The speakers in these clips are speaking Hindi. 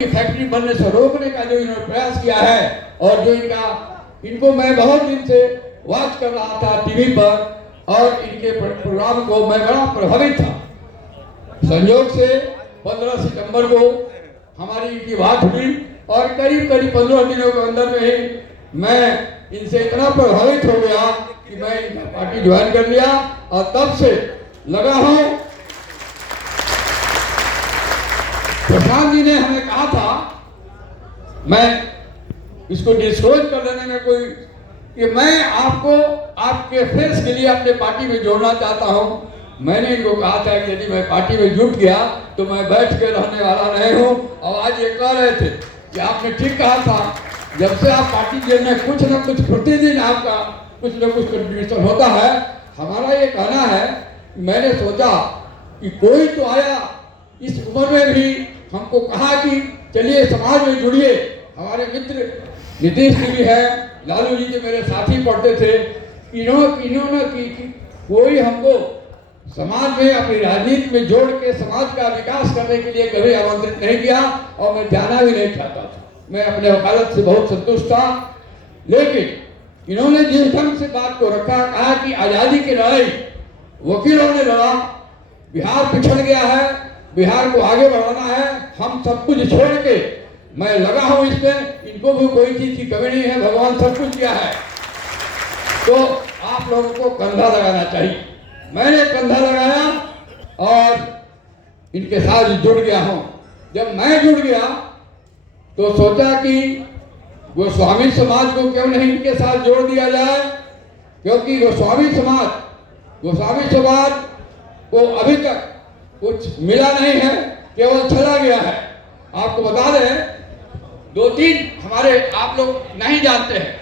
फैक्ट्री बनने से रोकने का जो इन्होंने प्रयास किया है और जो इनको मैं बहुत दिन से वॉच कर रहा था टीवी पर और इनके प्रोग्राम को मैं बड़ा प्रभावित था। संयोग से 15 सितंबर को हमारी इनकी बात हुई और करीब 15 दिनों के अंदर में ही मैं इनसे इतना प्रभावित हो गया कि मैं इनका पार्टी ज्वाइन कर लिया और तब से लगा हूं। प्रशांत जी ने हमें कहा था, मैं इसको डिस्क्लोज कर देने में कोई कि मैं आपको आपके फेस के लिए अपने पार्टी में जोड़ना चाहता हूं। मैंने इनको कहा था कि यदि मैं पार्टी में जुट गया तो मैं बैठ के रहने वाला नहीं हूं। और आज ये कह रहे थे कि आपने ठीक कहा था, जब से आप पार्टी में कुछ न कुछ प्रतिदिन आपका कुछ न कुछ कंट्रीब्यूशन होता है। हमारा ये कहना है, मैंने सोचा कि कोई तो आया इस उम्र में भी हमको कहा कि चलिए समाज में जुड़िए। हमारे मित्र नीतीश जी भी है, लालू जी जो मेरे साथी पढ़ते थे, इन्होंने कोई हमको समाज में अपनी राजनीति में जोड़ के समाज का विकास करने के लिए कभी आमंत्रित नहीं किया और मैं जाना भी नहीं चाहता था। मैं अपने वकालत से बहुत संतुष्ट था, लेकिन इन्होंने जिस ढंग से बात को रखा, कहा कि आजादी की लड़ाई वकीलों ने लड़ा, बिहार पिछड़ गया है, बिहार को आगे बढ़ाना है, हम सब कुछ छोड़ के मैं लगा हूं इसमें। इनको भी कोई चीज की कमी नहीं है, भगवान सब कुछ किया है, तो आप लोगों को कंधा लगाना चाहिए। मैंने कंधा लगाया और इनके साथ जुड़ गया हूं। जब मैं जुड़ गया तो सोचा कि गोस्वामी समाज को क्यों नहीं इनके साथ जोड़ दिया जाए, क्योंकि गोस्वामी समाज को अभी तक कुछ मिला नहीं है, केवल चला गया है। आपको बता दें, 2-3 हमारे आप लोग नहीं जानते हैं,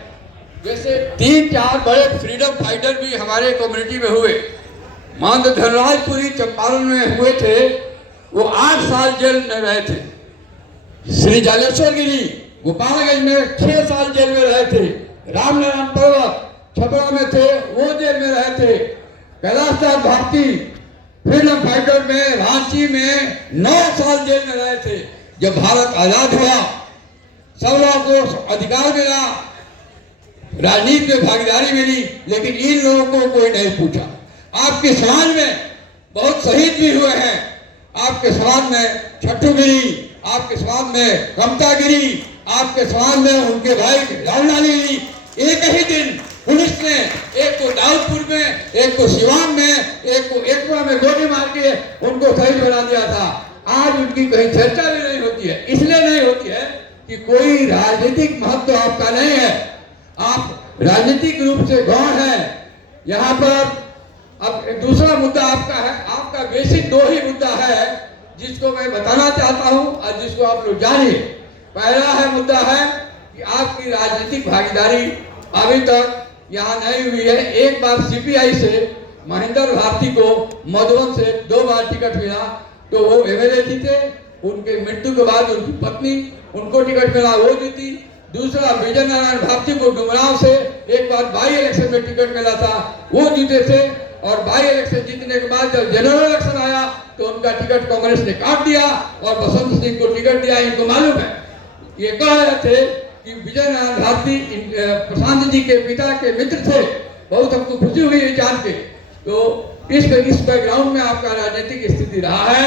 जैसे 3-4 बड़े फ्रीडम फाइटर भी हमारे कम्युनिटी में हुए। मान धनराजपुरी चंपारण में हुए थे, वो 8 साल जेल में रहे थे। श्री जालेश्वर गिरी गोपालगंज में 6 साल जेल में रहे थे। रामनारायण पर्वत छपरा में थे, वो जेल में रहे थे। कैलाश भारती फ्रीडम फाइटर में रांची में 9 साल जेल में रहे थे। जब भारत आजाद हुआ, सब लोगों को अधिकार मिला, राजनीति में भागीदारी मिली, लेकिन इन लोगों को कोई नहीं पूछा। आपके समाज में बहुत शहीद भी हुए हैं, आपके समाज में छट्टू गिरी, आपके समाज में कमता गिरी, आपके समाज में उनके भाई रावणाली गिरी। एक ही दिन पुलिस ने एक को दाऊदपुर में, एक को सिवान में, एक को एकमा में गोली मार के उनको शहीद बना दिया था। आज उनकी कहीं चर्चा भी नहीं होती है। इसलिए नहीं होती है कि कोई राजनीतिक महत्व आपका नहीं है, आप राजनीतिक रूप से गौण है। यहाँ पर अब दूसरा मुद्दा आपका है, आपका बेसिक 2 ही मुद्दा है जिसको मैं बताना चाहता हूँ और जिसको आप लोग जानिए। पहला है मुद्दा है कि आपकी राजनीतिक भागीदारी अभी तक यहाँ नहीं हुई है। एक बार सीपीआई से महेंद्र भारती को मधुबन से 2 बार टिकट मिला, तो वो एमएलए जीते। उनके मृत्यु के बाद उनकी पत्नी, उनको टिकट मिला, वो जीती। दूसरा विजय नारायण भारती को डुमराव से एक बार बाई इलेक्शन में टिकट मिला था, वो जीते थे। और बाई इलेक्शन जीतने के बाद जब जनरल इलेक्शन आया तो उनका टिकट कांग्रेस ने काट दिया और बसंत सिंह को टिकट दिया। इनको मालूम है, ये कह रहे थे कि विजय नारायण भारती प्रशांत जी के पिता के मित्र थे। बहुत हमको खुशी हुई है जान के। तो इस बैकग्राउंड में आपका राजनीतिक स्थिति रहा है।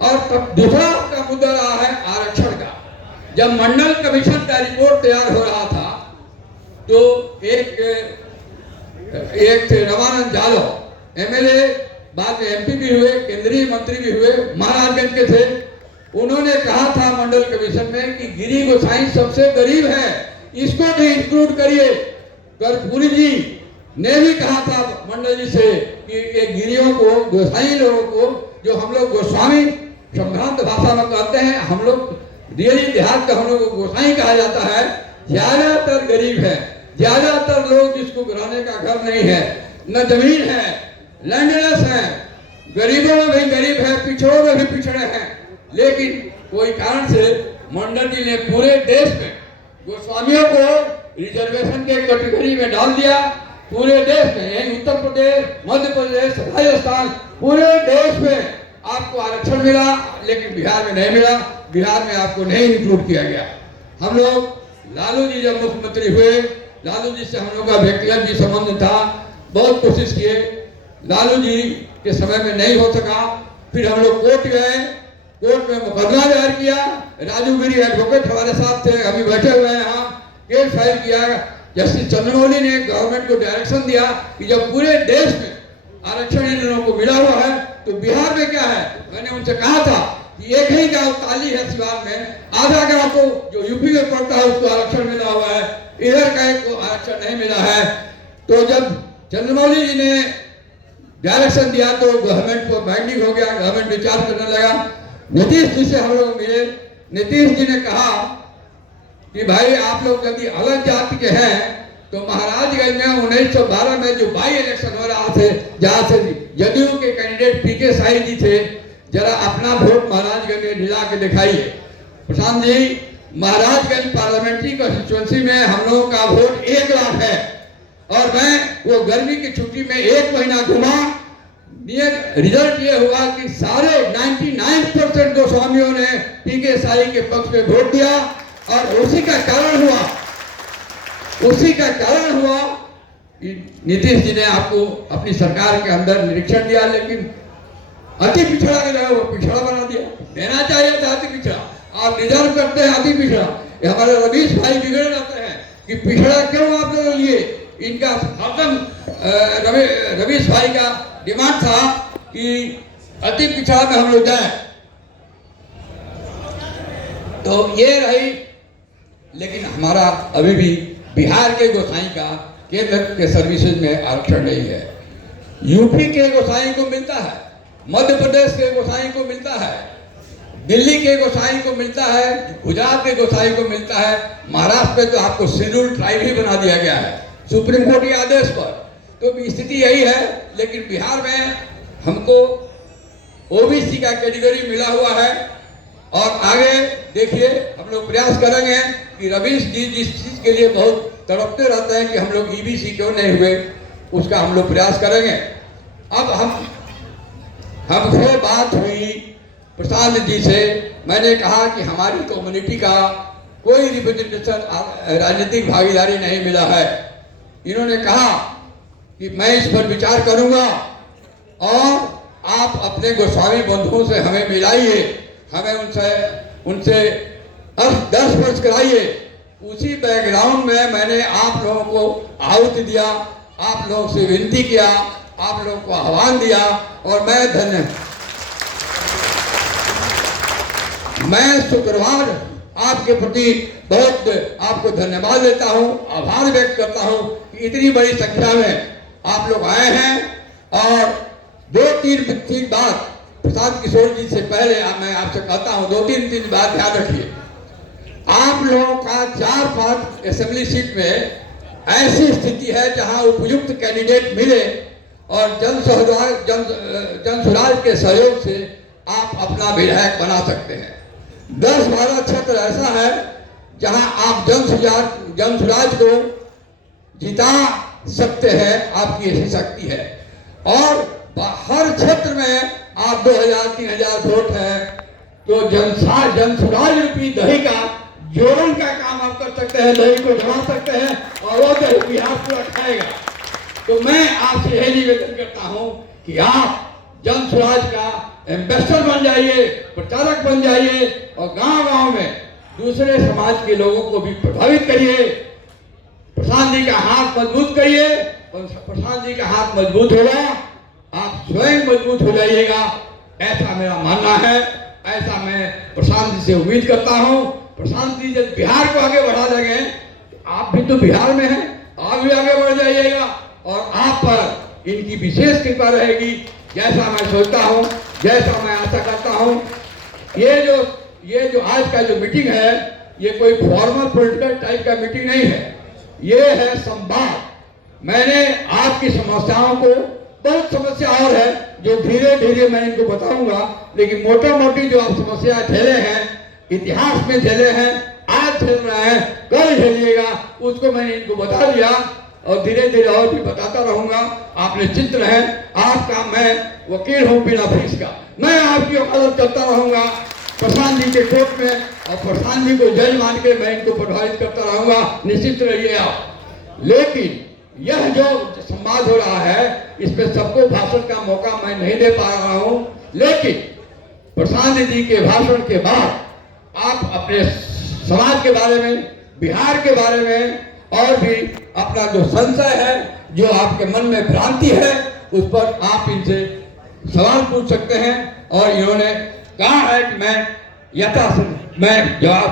और तब दूसरा आपका मुद्दा रहा है आरक्षण का। जब मंडल कमीशन का रिपोर्ट तैयार हो रहा था तो एक थे रमानंद यादव, एमएलए, बाद में एमपी भी हुए, केंद्रीय मंत्री भी हुए, महाराजगंज के थे। उन्होंने कहा था मंडल कमीशन में कि गिरी गोसाई सबसे गरीब है, इसको भी इंक्लूड करिए। कर्पूरी जी ने भी कहा था मंडल जी से कि ये गिरियों को, गोसाई लोगों को, जो हम लोग गोस्वामी संभ्रांत भाषा में कहते हैं, हम लोग रियली देहात का हम लोग को गोसाई कहा जाता है, ज्यादातर गरीब है। ज्यादातर लोग जिसको रहने का घर नहीं है, न जमीन है, लैंडलेस है, गरीबों में भी गरीब है, पिछड़ों में भी पिछड़े हैं। लेकिन कोई कारण से मंडल जी ने पूरे देश में गोस्वामियों को रिजर्वेशन के कैटेगरी में डाल दिया। पूरे देश में, उत्तर प्रदेश, मध्य प्रदेश, राजस्थान, पूरे देश में आपको आरक्षण मिला लेकिन बिहार में नहीं मिला, बिहार में आपको नहीं इंक्लूड किया गया। हम लोग लालू जी जब मुख्यमंत्री हुए, लालू जी से हम लोग का व्यक्तिगत भी संबंध था, बहुत कोशिश किए, लालू जी के समय में नहीं हो सका। फिर हम लोग कोर्ट गए, कोर्ट में मुकदमा दायर किया, राजू गिरी एडवोकेट हमारे साथ थे, अभी बैठे हुए हैं यहाँ, केस फाइल किया। जस्टिस चंद्रमौली ने गवर्नमेंट को डायरेक्शन दिया कि जब पूरे देश में आरक्षण इन लोगों को मिला हुआ है तो बिहार में क्या है। मैंने उनसे कहा था कि एक ही गांव ताली है सिवान में, आधा गांव को जो यूपी में पड़ता है उसको आरक्षण मिला हुआ है, इधर का एक को आरक्षण नहीं मिला है। तो जब चंद्रमौली जी ने डायरेक्शन दिया तो गवर्नमेंट को बाइंडिंग हो गया, गवर्नमेंट विचार करने लगा। नीतीश जी से हम लोग मिले, नीतीश जी ने कहा कि भाई आप लोग यदि अलग जाति के हैं तो महाराजगंज में 1912 में जो बाई इलेक्शन हो रहा थे, जहाँ से जदयू के कैंडिडेट पीके साई जी थे, जरा अपना वोट महाराजगंज में दिला के दिखाइए। प्रशांत जी, महाराजगंज पार्लियामेंट्री कॉन्स्टिट्यूंसी में हम लोगों का वोट 1 लाख है और मैं वो गर्मी की छुट्टी में 1 महीना घुमा, रिजल्ट ये हुआ कि सारे 99% गोस्वामियों ने पीके साई के पक्ष में वोट दिया और उसी का कारण हुआ नीतीश जी ने आपको अपनी सरकार के अंदर निरीक्षण दिया, लेकिन अति पिछड़ा के जगह वो पिछड़ा बना दिया। देना चाहिए था अति पिछड़ा, आप डिजर्व करते हैं अति पिछड़ा। ये हमारे रवीश भाई बिगड़ जाते हैं कि पिछड़ा क्यों आपने लिए। इनका हरदम रवीश भाई का डिमांड था कि अति पिछड़ा में हम लोग जाए, तो ये रही। लेकिन हमारा अभी भी बिहार के गोसाई का केंद्र के सर्विसेज में आरक्षण नहीं है। यूपी के गोसाई को मिलता है, मध्य प्रदेश के गोसाई को मिलता है, दिल्ली के गोसाई को मिलता है, गुजरात के गोसाई को मिलता है, महाराष्ट्र में तो आपको शेड्यूल ट्राइब ही बना दिया गया है सुप्रीम कोर्ट के आदेश पर। तो स्थिति यही है। लेकिन बिहार में हमको ओबीसी का कैटेगरी मिला हुआ है और आगे देखिए हम लोग प्रयास करेंगे कि रवीश जी जिस चीज के लिए बहुत तड़पते रहते हैं कि हम लोग ईबीसी क्यों नहीं हुए, उसका हम लोग प्रयास करेंगे। अब हमसे बात हुई प्रसाद जी से, मैंने कहा कि हमारी कम्युनिटी का कोई रिप्रेजेंटेशन राजनीतिक भागीदारी नहीं मिला है। इन्होंने कहा कि मैं इस पर विचार करूंगा और आप अपने गोस्वामी बंधुओं से हमें मिलाइए, हमें उनसे 10 वर्ष कराइए। उसी बैकग्राउंड में मैंने आप लोगों को आहुति दिया, आप लोगों से विनती किया, आप लोगों को आह्वान दिया और मैं शुक्रवार आपके प्रति बहुत आपको धन्यवाद देता हूं, आभार व्यक्त करता हूं कि इतनी बड़ी संख्या में आप लोग आए हैं। और 2-3 बात प्रसाद किशोर जी से पहले मैं आपसे कहता हूं, 2-3 बात ध्यान रखिए। आप लोगों का 4-5 असेंबली सीट में ऐसी स्थिति है जहां उपयुक्त कैंडिडेट मिले और जन सुराज के सहयोग से आप अपना विधायक बना सकते हैं। 10-12 क्षेत्र ऐसा है जहां आप जन सुराज को जिता सकते हैं, आपकी ऐसी शक्ति है। और हर क्षेत्र में आप 2000-3000 वोट है तो जन सुराज रूपी दही का जोड़न का काम आप कर सकते हैं, दही को जमा सकते हैं और वो दही बिहार पूरा खाएगा। तो मैं आपसे यही निवेदन करता हूं कि आप जन सुराज का एम्बेसडर बन जाइए, प्रचारक बन जाइए और गांव-गांव में दूसरे समाज के लोगों को भी प्रभावित करिए। प्रशांत जी का हाथ मजबूत करिए, प्रशांत जी का हाथ मजबूत होगा, आप स्वयं मजबूत हो जाइएगा, ऐसा मेरा मानना है। ऐसा मैं प्रशांत जी से उम्मीद करता हूं। प्रशांत जी जब बिहार को आगे बढ़ा देंगे, आप भी तो बिहार में हैं, आप भी आगे बढ़ जाइएगा और आप पर इनकी विशेष कृपा रहेगी, जैसा मैं सोचता हूं, जैसा मैं आशा करता हूं। ये जो आज का जो मीटिंग है, ये कोई फॉर्मल पॉलिटिकल टाइप का मीटिंग नहीं है, ये है संवाद। मैंने आपकी समस्याओं को, बहुत समस्या और है जो धीरे धीरे मैं इनको बताऊंगा, लेकिन मोटा मोटी जो आप समस्या झेले हैं, इतिहास में झेले हैं, आज झेल रहे हैं, कल झेलिएगा, उसको मैंने इनको बता दिया। और धीरे धीरे और भी बताता रहूंगा। आप निश्चिंत रहें, आपका मैं वकील हूं बिना फीस का। मैं आपकी वकालत करता रहूंगा प्रशांत जी के कोर्ट में, और प्रशांत जी को जज मान के मैं इनको प्रभावित करता रहूंगा, निश्चित रहिए आप। लेकिन यह जो संवाद हो रहा है, इस पे सबको भाषण का मौका मैं नहीं दे पा रहा हूं। लेकिन प्रशांत जी के भाषण के बाद आप अपने समाज के बारे में, बिहार के बारे में और भी अपना जो संशय है, जो आपके मन में भ्रांति है, उस पर आप इनसे सवाल पूछ सकते हैं। और इन्होंने कहा है कि मैं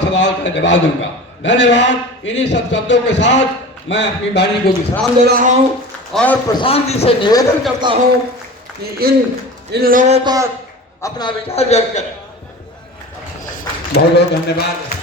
सवाल का जवाब दूंगा। धन्यवाद। इन्हीं सब शब्दों के साथ मैं अपनी वाणी को विश्राम दे रहा हूं और प्रशांत जी से निवेदन करता हूं कि इन लोगों पर अपना विचार व्यक्त करें। बहुत बहुत धन्यवाद।